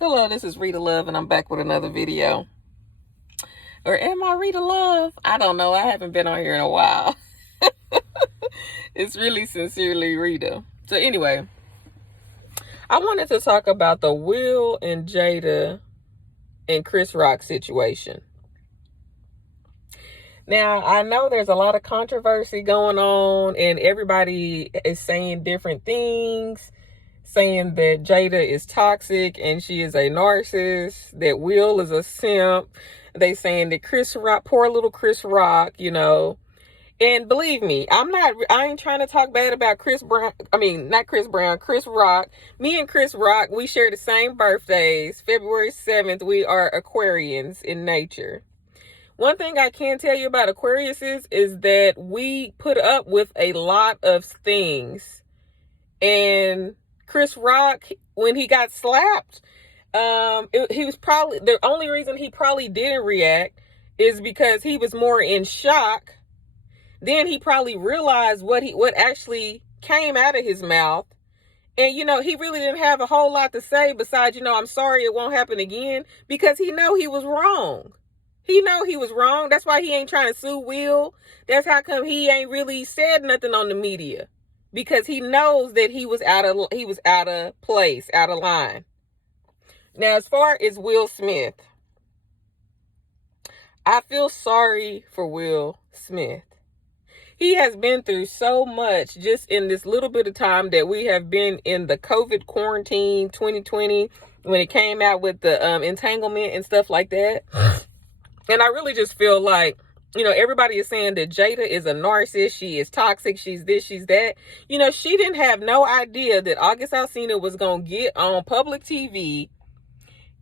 Hello, this is Rita Love, and I'm back with another video. Or am I Rita Love? I don't know. I haven't been on here in a while. It's really sincerely Rita. So anyway, I wanted to talk about the Will and Jada and Chris Rock situation. Now, I know there's a lot of controversy going on, and everybody is saying different things, saying that Jada is toxic and she is a narcissist, that Will is a simp. They saying that Chris Rock, poor little Chris Rock, And believe me, I ain't trying to talk bad about Chris Brown. I mean, not Chris Brown, Chris Rock. Me and Chris Rock, we share the same birthdays. February 7th, we are Aquarians in nature. One thing I can tell you about Aquariuses is that we put up with a lot of things. And Chris Rock, when he got slapped, he was probably, the only reason he probably didn't react is because he was more in shock. Then he probably realized what actually came out of his mouth. And, he really didn't have a whole lot to say besides, I'm sorry it won't happen again, because he know he was wrong. He know he was wrong. That's why he ain't trying to sue Will. That's how come he ain't really said nothing on the media, because he knows that he was out of place, out of line. Now, as far as Will Smith, I feel sorry for Will Smith. He has been through so much just in this little bit of time that we have been in the COVID quarantine 2020, when it came out with the entanglement and stuff like that. And I really just feel like, everybody is saying that Jada is a narcissist. She is toxic. She's this, she's that. She didn't have no idea that August Alsina was going to get on public TV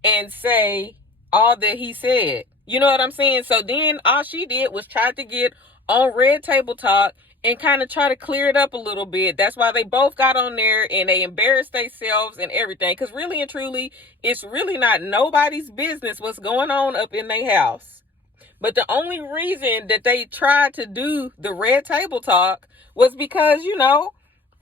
and say all that he said. You know what I'm saying? So then all she did was try to get on Red Table Talk and kind of try to clear it up a little bit. That's why they both got on there and they embarrassed themselves and everything. Because really and truly, it's really not nobody's business what's going on up in their house. But the only reason that they tried to do the Red Table Talk was because,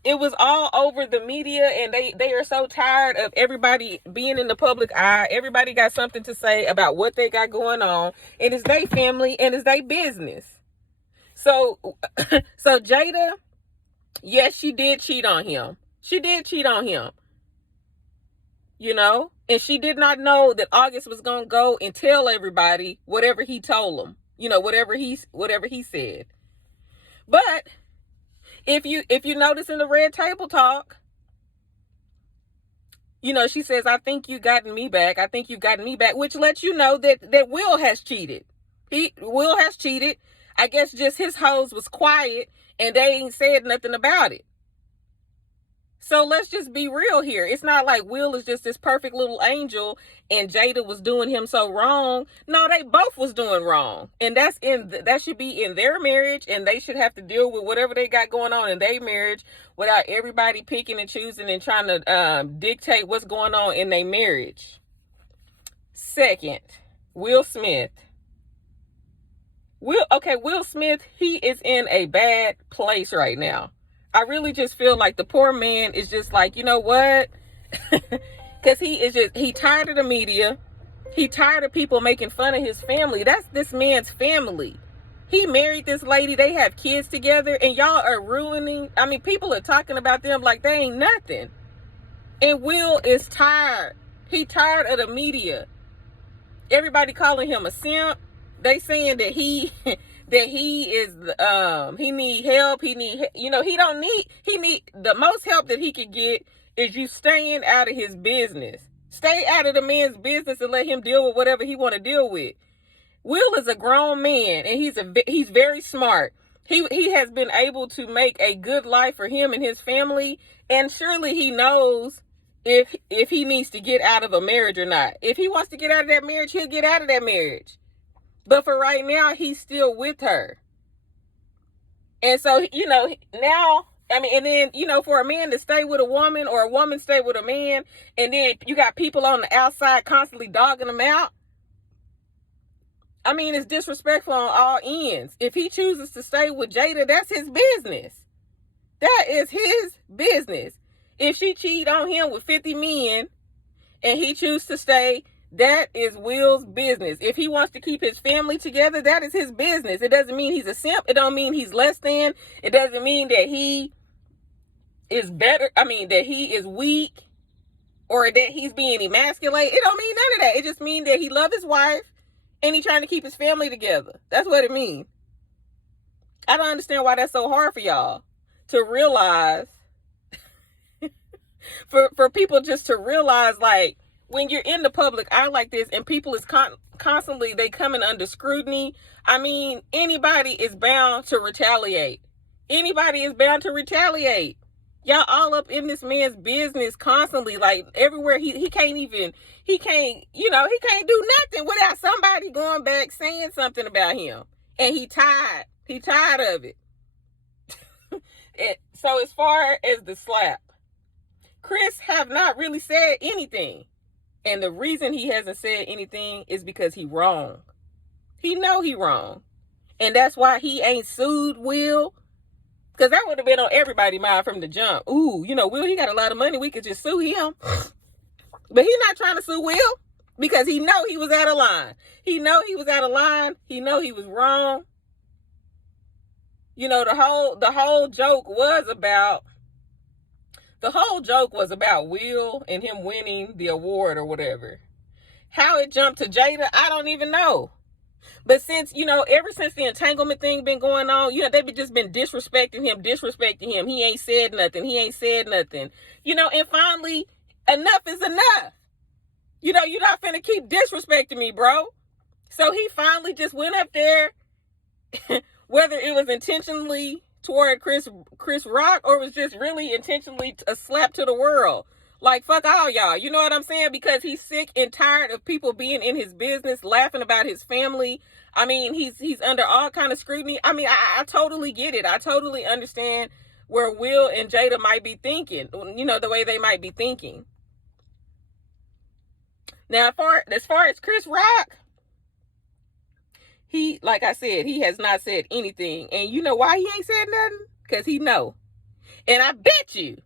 it was all over the media, and they are so tired of everybody being in the public eye. Everybody got something to say about what they got going on. And it's their family and it's their business. So Jada, yes, she did cheat on him. She did cheat on him. And she did not know that August was going to go and tell everybody whatever he told them, whatever he said. But if you notice in the Red Table Talk, she says, I think you gotten me back. I think you've gotten me back, which lets you know that Will has cheated. Will has cheated. I guess just his hoes was quiet and they ain't said nothing about it. So let's just be real here. It's not like Will is just this perfect little angel and Jada was doing him so wrong. No, they both was doing wrong. And that should be in their marriage, and they should have to deal with whatever they got going on in their marriage without everybody picking and choosing and trying to dictate what's going on in their marriage. Second, Will Smith. Will Smith, he is in a bad place right now. I really just feel like the poor man is just like, you know what? Because he tired of the media. He tired of people making fun of his family. That's this man's family. He married this lady. They have kids together, and y'all are ruining. I mean, people are talking about them like they ain't nothing. And Will is tired. He tired of the media. Everybody calling him a simp. They saying that he is he need help. He need the most help that he could get is you staying out of his business. Stay out of the man's business and let him deal with whatever he want to deal with. Will is a grown man, and he's very smart. He has been able to make a good life for him and his family, and surely he knows if he needs to get out of a marriage or not. If he wants to get out of that marriage, he'll get out of that marriage. But for right now, he's still with her. And so, now, and then, for a man to stay with a woman or a woman stay with a man, and then you got people on the outside constantly dogging them out. It's disrespectful on all ends. If he chooses to stay with Jada, that's his business. That is his business. If she cheat on him with 50 men and he chooses to stay, that is Will's business. If he wants to keep his family together, that is his business. It doesn't mean he's a simp. It don't mean he's less than. It doesn't mean that he is better. I mean, that he is weak or that he's being emasculated. It don't mean none of that. It just means that he loves his wife and he's trying to keep his family together. That's what it means. I don't understand why that's so hard for y'all to realize. For people just to realize, like, when you're in the public eye like this and people is constantly, they coming under scrutiny. I mean, anybody is bound to retaliate. Anybody is bound to retaliate. Y'all all up in this man's business constantly, like everywhere. He can't, you know, he can't do nothing without somebody going back saying something about him. And he tired of it. So as far as the slap, Chris have not really said anything. And the reason he hasn't said anything is because he wrong. He know he wrong. And that's why he ain't sued Will. Because that would have been on everybody's mind from the jump. Ooh, you know, Will, he got a lot of money. We could just sue him. But he's not trying to sue Will because he know he was out of line. He know he was out of line. He know he was wrong. You know, the whole joke was about Will and him winning the award or whatever. How it jumped to Jada, I don't even know. But since, you know, ever since the entanglement thing been going on, you know, they've just been disrespecting him. He ain't said nothing. You know, and finally, enough is enough. You know, you're not finna keep disrespecting me, bro. So he finally just went up there, whether it was intentionally toward Chris Rock or it was just really intentionally a slap to the world. Like, fuck all y'all. You know what I'm saying? Because he's sick and tired of people being in his business, laughing about his family. I mean, he's under all kind of scrutiny. I mean, I totally get it. I totally understand where Will and Jada might be thinking, you know, the way they might be thinking. Now, as far as Chris Rock, he, like I said, he has not said anything. And you know why he ain't said nothing? Because he know. And I bet you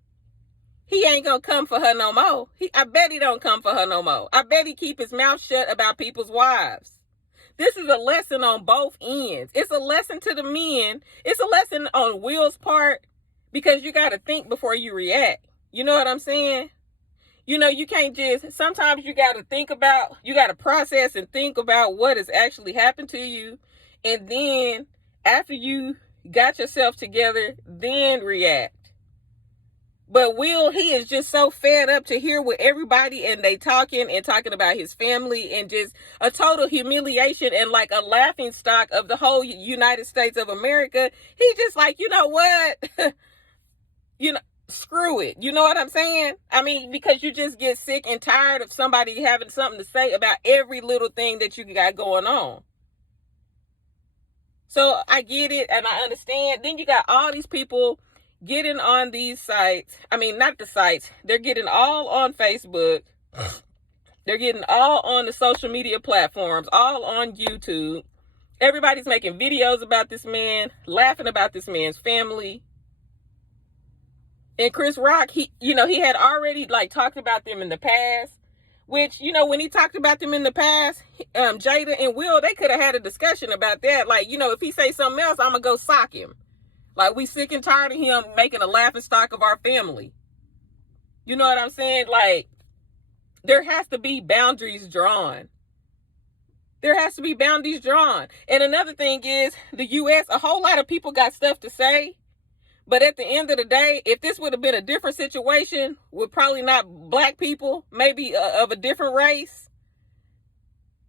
he ain't gonna come for her no more. I bet he don't come for her no more. I bet he keep his mouth shut about people's wives. This is a lesson on both ends. It's a lesson to the men. It's a lesson on Will's part because you got to think before you react. You know what I'm saying? You know, you can't just, sometimes you got to process and think about what has actually happened to you. And then after you got yourself together, then react. But Will, he is just so fed up to hear with everybody and they talking about his family and just a total humiliation and like a laughing stock of the whole United States of America. He just like, you know what? You know, screw it. You know what I'm saying? I mean, because you just get sick and tired of somebody having something to say about every little thing that you got going on. So I get it and I understand. Then you got all these people getting on these sites. I mean, not the sites. They're getting all on Facebook. They're getting all on the social media platforms, all on YouTube. Everybody's making videos about this man, laughing about this man's family. And Chris Rock, he had already like talked about them in the past, which, you know, when he talked about them in the past, Jada and Will, they could have had a discussion about that. Like, you know, if he say something else, I'm going to go sock him. Like, we sick and tired of him making a laughing stock of our family. You know what I'm saying? Like, there has to be boundaries drawn. There has to be boundaries drawn. And another thing is, the U.S., a whole lot of people got stuff to say. But at the end of the day, if this would have been a different situation with probably not black people, maybe of a different race,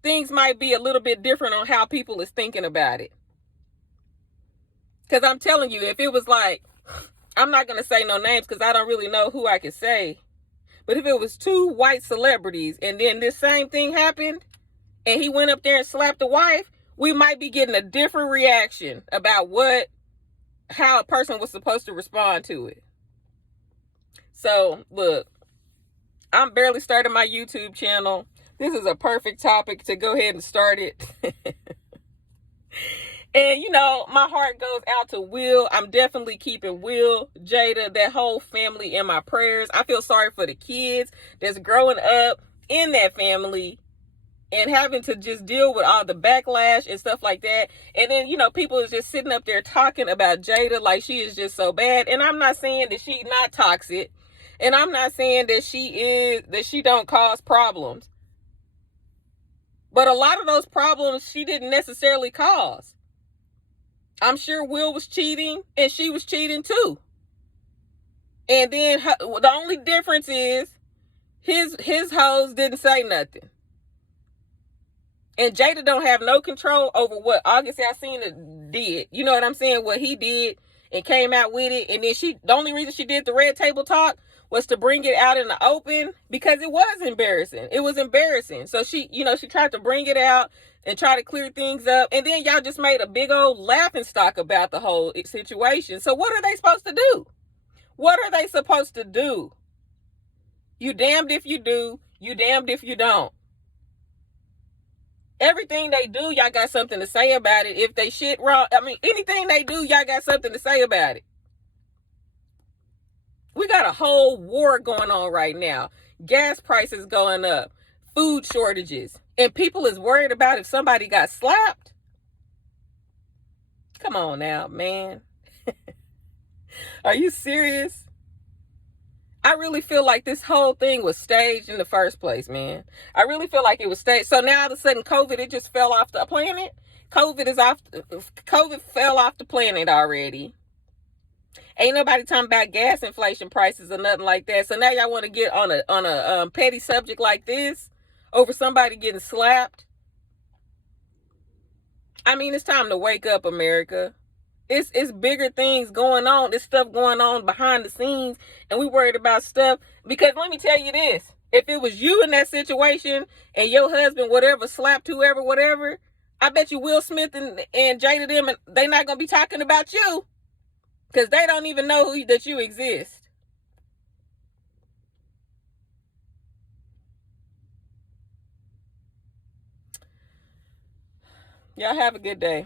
things might be a little bit different on how people is thinking about it. Because I'm telling you, if it was like, I'm not going to say no names because I don't really know who I could say. But if it was two white celebrities and then this same thing happened and he went up there and slapped the wife, we might be getting a different reaction about how a person was supposed to respond to it. So, look, I'm barely starting my YouTube channel. This is a perfect topic to go ahead and start it. And, you know, my heart goes out to Will. I'm definitely keeping Will, Jada, that whole family in my prayers. I feel sorry for the kids that's growing up in that family and having to just deal with all the backlash and stuff like that. And then, you know, people is just sitting up there talking about Jada like she is just so bad. And I'm not saying that she's not toxic. And I'm not saying that she don't cause problems. But a lot of those problems she didn't necessarily cause. I'm sure Will was cheating and she was cheating too. And then the only difference is his hoes didn't say nothing. And Jada don't have no control over what August Alsina did. You know what I'm saying? What he did and came out with it. And then the only reason she did the red table talk was to bring it out in the open because it was embarrassing. It was embarrassing. So she tried to bring it out and try to clear things up. And then y'all just made a big old laughing stock about the whole situation. So what are they supposed to do? What are they supposed to do? You damned if you do. You damned if you don't. Everything they do, y'all got something to say about it. If they shit wrong, anything they do, y'all got something to say about it. We got a whole war going on right now. Gas prices going up. Food shortages. And people is worried about if somebody got slapped. Come on now, man. Are you serious? I really feel like this whole thing was staged in the first place, man. I really feel like it was staged. So now all of a sudden COVID, it just fell off the planet. COVID fell off the planet already. Ain't nobody talking about gas inflation prices or nothing like that. So now y'all want to get on a petty subject like this over somebody getting slapped. I mean, it's time to wake up, America. It's bigger things going on. There's stuff going on behind the scenes, and we worried about stuff. Because let me tell you this: if it was you in that situation and your husband, whatever, slapped whoever, whatever, I bet you Will Smith and Jada them, and they not gonna be talking about you because they don't even know that you exist. Y'all have a good day.